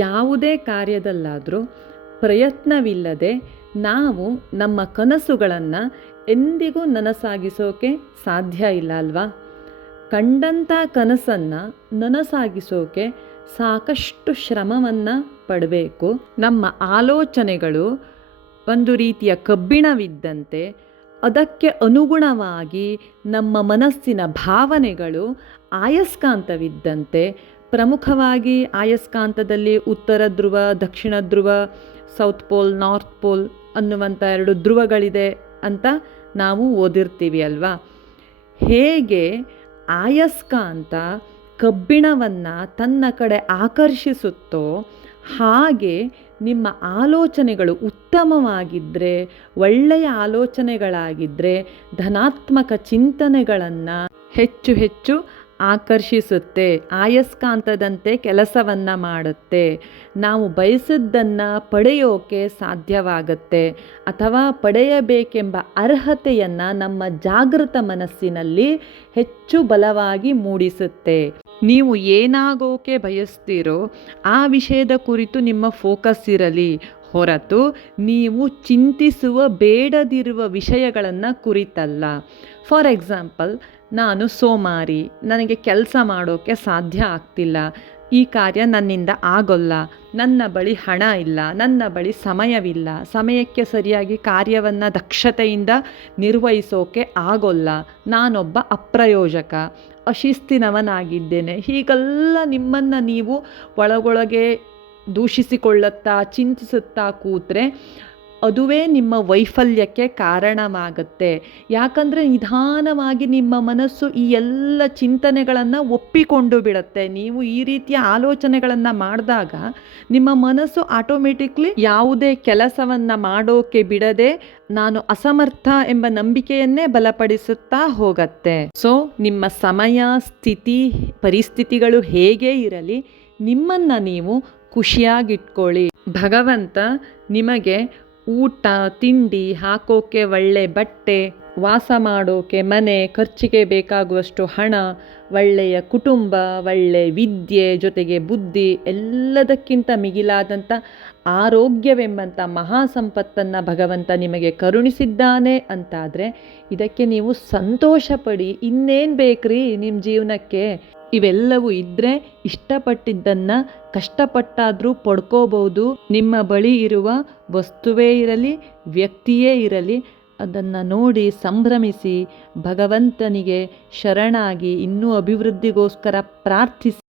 ಯಾವುದೇ ಕಾರ್ಯದಲ್ಲಾದರೂ ಪ್ರಯತ್ನವಿಲ್ಲದೆ ನಾವು ನಮ್ಮ ಕನಸುಗಳನ್ನು ಎಂದಿಗೂ ನನಸಾಗಿಸೋಕೆ ಸಾಧ್ಯ ಇಲ್ಲ ಅಲ್ವಾ? ಕಂಡಂಥ ಕನಸನ್ನು ನನಸಾಗಿಸೋಕೆ ಸಾಕಷ್ಟು ಶ್ರಮವನ್ನು ಪಡಬೇಕು. ನಮ್ಮ ಆಲೋಚನೆಗಳು ಒಂದು ರೀತಿಯ ಕಬ್ಬಿಣವಿದ್ದಂತೆ, ಅದಕ್ಕೆ ಅನುಗುಣವಾಗಿ ನಮ್ಮ ಮನಸ್ಸಿನ ಭಾವನೆಗಳು ಆಯಸ್ಕಾಂತವಿದ್ದಂತೆ. ಪ್ರಮುಖವಾಗಿ ಆಯಸ್ಕಾಂತದಲ್ಲಿ ಉತ್ತರ ಧ್ರುವ, ದಕ್ಷಿಣ ಧ್ರುವ, ಸೌತ್ ಪೋಲ್, ನಾರ್ತ್ ಪೋಲ್ ಅನ್ನುವಂಥ 2 ಧ್ರುವಗಳಿದೆ ಅಂತ ನಾವು ಓದಿರ್ತೀವಿ ಅಲ್ವಾ? ಹೇಗೆ ಆಯಸ್ಕಾಂತ ಕಬ್ಬಿಣವನ್ನು ತನ್ನ ಕಡೆ ಆಕರ್ಷಿಸುತ್ತೋ ಹಾಗೆ ನಿಮ್ಮ ಆಲೋಚನೆಗಳು ಉತ್ತಮವಾಗಿದ್ದರೆ, ಒಳ್ಳೆಯ ಆಲೋಚನೆಗಳಾಗಿದ್ದರೆ, ಧನಾತ್ಮಕ ಚಿಂತನೆಗಳನ್ನು ಹೆಚ್ಚು ಹೆಚ್ಚು ಆಕರ್ಷಿಸುತ್ತೆ, ಆಯಸ್ಕಾಂತದಂತೆ ಕೆಲಸವನ್ನು ಮಾಡುತ್ತೆ. ನಾವು ಬಯಸಿದ್ದನ್ನು ಪಡೆಯೋಕೆ ಸಾಧ್ಯವಾಗುತ್ತೆ, ಅಥವಾ ಪಡೆಯಬೇಕೆಂಬ ಅರ್ಹತೆಯನ್ನು ನಮ್ಮ ಜಾಗೃತ ಮನಸ್ಸಿನಲ್ಲಿ ಹೆಚ್ಚು ಬಲವಾಗಿ ಮೂಡಿಸುತ್ತೆ. ನೀವು ಏನಾಗೋಕೆ ಬಯಸ್ತೀರೋ ಆ ವಿಷಯದ ಕುರಿತು ನಿಮ್ಮ ಫೋಕಸ್ ಇರಲಿ ಹೊರತು ನೀವು ಚಿಂತಿಸುವ ಬೇಡದಿರುವ ವಿಷಯಗಳನ್ನು ಕುರಿತಲ್ಲ. ಫಾರ್ ಎಕ್ಸಾಂಪಲ್, ನಾನು ಸೋಮಾರಿ, ನನಗೆ ಕೆಲಸ ಮಾಡೋಕ್ಕೆ ಸಾಧ್ಯ ಆಗ್ತಿಲ್ಲ, ಈ ಕಾರ್ಯ ನನ್ನಿಂದ ಆಗೋಲ್ಲ, ನನ್ನ ಬಳಿ ಹಣ ಇಲ್ಲ, ನನ್ನ ಬಳಿ ಸಮಯವಿಲ್ಲ, ಸಮಯಕ್ಕೆ ಸರಿಯಾಗಿ ಕಾರ್ಯವನ್ನು ದಕ್ಷತೆಯಿಂದ ನಿರ್ವಹಿಸೋಕೆ ಆಗೋಲ್ಲ, ನಾನೊಬ್ಬ ಅಪ್ರಯೋಜಕ, ಅಶಿಸ್ತಿನವನಾಗಿದ್ದೇನೆ. ಹೀಗೆಲ್ಲ ನಿಮ್ಮನ್ನು ನೀವು ಒಳಗೊಳಗೆ ದೂಷಿಸಿಕೊಳ್ಳುತ್ತಾ ಚಿಂತಿಸುತ್ತಾ ಕೂತ್ರೆ ಅದುವೇ ನಿಮ್ಮ ವೈಫಲ್ಯಕ್ಕೆ ಕಾರಣವಾಗುತ್ತೆ. ಯಾಕಂದರೆ ನಿಧಾನವಾಗಿ ನಿಮ್ಮ ಮನಸ್ಸು ಈ ಎಲ್ಲ ಚಿಂತನೆಗಳನ್ನು ಒಪ್ಪಿಕೊಂಡು ಬಿಡುತ್ತೆ. ನೀವು ಈ ರೀತಿಯ ಆಲೋಚನೆಗಳನ್ನು ಮಾಡಿದಾಗ ನಿಮ್ಮ ಮನಸ್ಸು ಆಟೋಮೆಟಿಕ್ಲಿ ಯಾವುದೇ ಕೆಲಸವನ್ನು ಮಾಡೋಕೆ ಬಿಡದೆ ನಾನು ಅಸಮರ್ಥ ಎಂಬ ನಂಬಿಕೆಯನ್ನೇ ಬಲಪಡಿಸುತ್ತಾ ಹೋಗುತ್ತೆ. ಸೊ ನಿಮ್ಮ ಸಮಯ, ಸ್ಥಿತಿ, ಪರಿಸ್ಥಿತಿಗಳು ಹೇಗೇ ಇರಲಿ, ನಿಮ್ಮನ್ನು ನೀವು ಖುಷಿಯಾಗಿಟ್ಕೊಳ್ಳಿ. ಭಗವಂತ ನಿಮಗೆ ಊಟ, ತಿಂಡಿ, ಹಾಕೋಕೆ ಒಳ್ಳೆ ಬಟ್ಟೆ, ವಾಸ ಮಾಡೋಕೆ ಮನೆ, ಖರ್ಚಿಗೆ ಬೇಕಾಗುವಷ್ಟು ಹಣ, ಒಳ್ಳೆಯ ಕುಟುಂಬ, ಒಳ್ಳೆಯ ವಿದ್ಯೆ, ಜೊತೆಗೆ ಬುದ್ಧಿ, ಎಲ್ಲದಕ್ಕಿಂತ ಮಿಗಿಲಾದಂಥ ಆರೋಗ್ಯವೆಂಬಂಥ ಮಹಾ ಸಂಪತ್ತನ್ನು ಭಗವಂತ ನಿಮಗೆ ಕರುಣಿಸಿದ್ದಾನೆ ಅಂತಾದರೆ ಇದಕ್ಕೆ ನೀವು ಸಂತೋಷ ಪಡಿ. ಇನ್ನೇನು ಬೇಕ್ರಿ ನಿಮ್ಮ ಜೀವನಕ್ಕೆ? ಇವೆಲ್ಲವೂ ಇದ್ದರೆ ಇಷ್ಟಪಟ್ಟಿದ್ದನ್ನು ಕಷ್ಟಪಟ್ಟಾದರೂ ಪಡ್ಕೋಬೋದು. ನಿಮ್ಮ ಬಳಿ ಇರುವ ವಸ್ತುವೇ ಇರಲಿ, ವ್ಯಕ್ತಿಯೇ ಇರಲಿ, ಅದನ್ನು ನೋಡಿ ಸಂಭ್ರಮಿಸಿ ಭಗವಂತನಿಗೆ ಶರಣಾಗಿ ಇನ್ನೂ ಅಭಿವೃದ್ಧಿಗೋಸ್ಕರ ಪ್ರಾರ್ಥಿಸಿ.